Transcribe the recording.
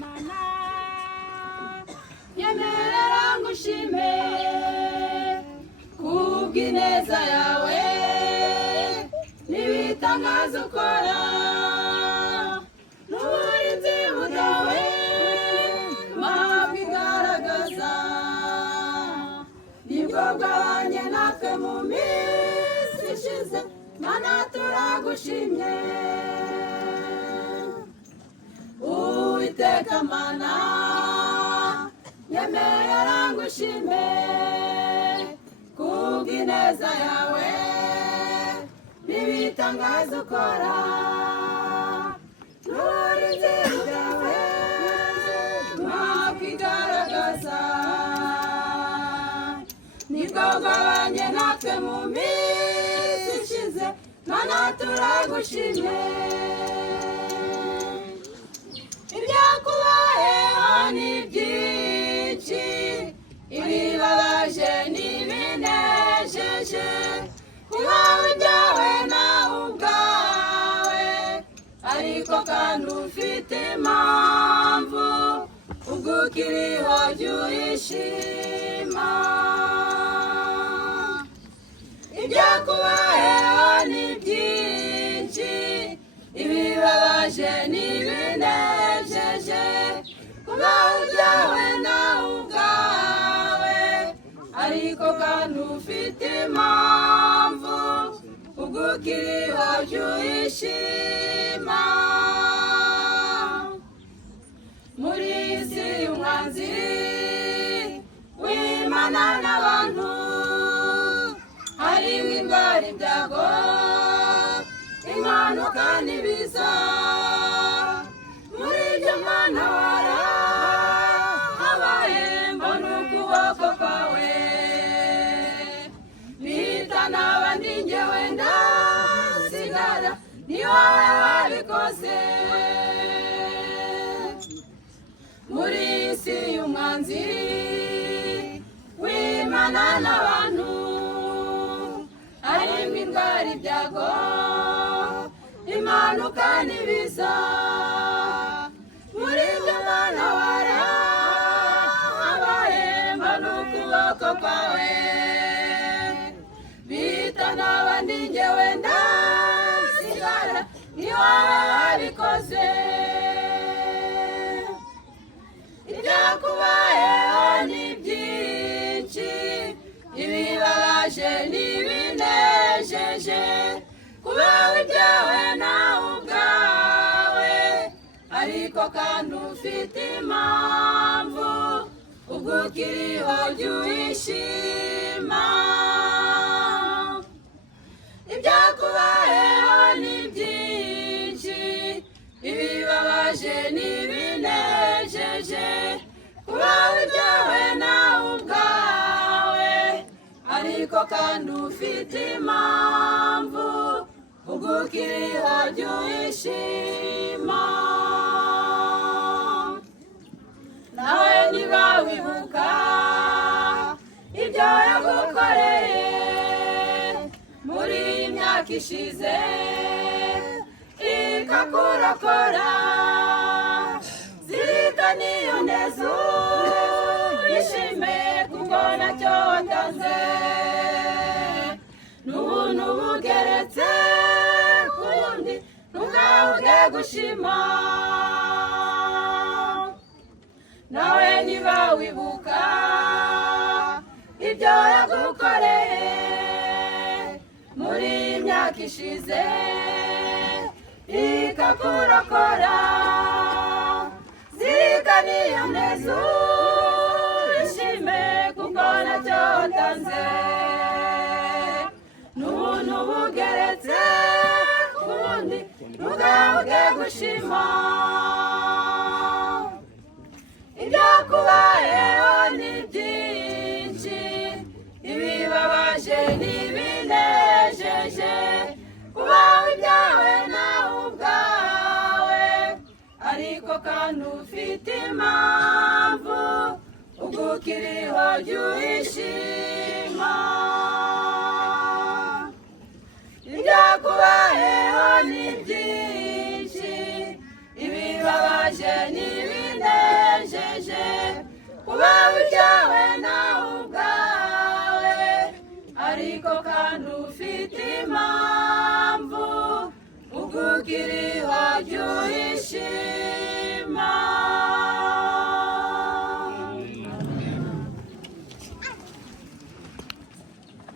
mana yemerera ngushime kubw'ineza yawe n'ibitangaza ukora n'uburinzi bwawe mpamvu igaragaza nibwo bwabanye natwe mu minsi ishize mana turagushimye Uwiteka mana yemerera ngushime kubw'ineza yawe n'ibitangaza ukora n'uburinzi bwawe mpamvu igaragaza nibwo bwabanye natwe mu minsi ishize mana turagushimye ibyakubayeho ni byinshi ibibabaje n'ibinejeje kubaho ibyawe nawe ubwawe ariko kandi ufite impamvu ubwo ukiriho jya uyishima ibyakubayeho ni byinshi ibibabaje n'ibinejeje kubaho ibyawe nawe ubwawe ariko kandi ufite impamvu ubwo ukiriho jya uyishima muri iyi si y'umwanzi w'Imana n'abantu harimo indwara ibyago impanuka n'ibiza muri ibyo Mana warahabaye mbona ukuboko kwawe bita n'abandi njyewe ndasigara ni wowe wabikoze muri iyi si y'umwanzi w'Imana n'abantu harimo indwara ibyago impanuka n'ibiza muri ibyo Mana warahabaye mbona ukuboko kwawe bita n'abandi njyewe ndasigara ni wowe wabikoze ibyakubayeho ni byinshi ibibabaje n'ibinejeje kubaho ibyawe nawe ubwawe ariko kandi ufite impamvu ubwo ukiriho jya uyishima ibyakubayeho ni byinshi ibibabaje n'ibinejeje kubaho ibyawe nawe ubwawe ariko kandi ufite impamvu ubwo ukiriho jya uyishima nawe niba wibuka ibyo yagukoreye muri iyi myaka ishize ikakurokora zirikana iyo neza uyishime kuko nacyo watanze n'ubuntu bugeretse ku bundi ntugahuge gushima nawe niba wibuka ibyo yagukoreye muri iyi myaka ishize ikakurokora zirikana iyo neza uyishime kuko nacyo watanze n'ubuntu bugeretse ku bundi ntugahuge gushima ibyakubayeho ni byinshi ibibabaje n'ibinejeje kubaho ibyawe nawe ubwawe ariko kandi ufite impamvu ubwo ukiriho jya uyishima ibyakubayeho ni byinshi ibibabaje n'ibine kubaho ibyawe nawe ubwawe ariko kandi ufite impamvu ubwo ukiri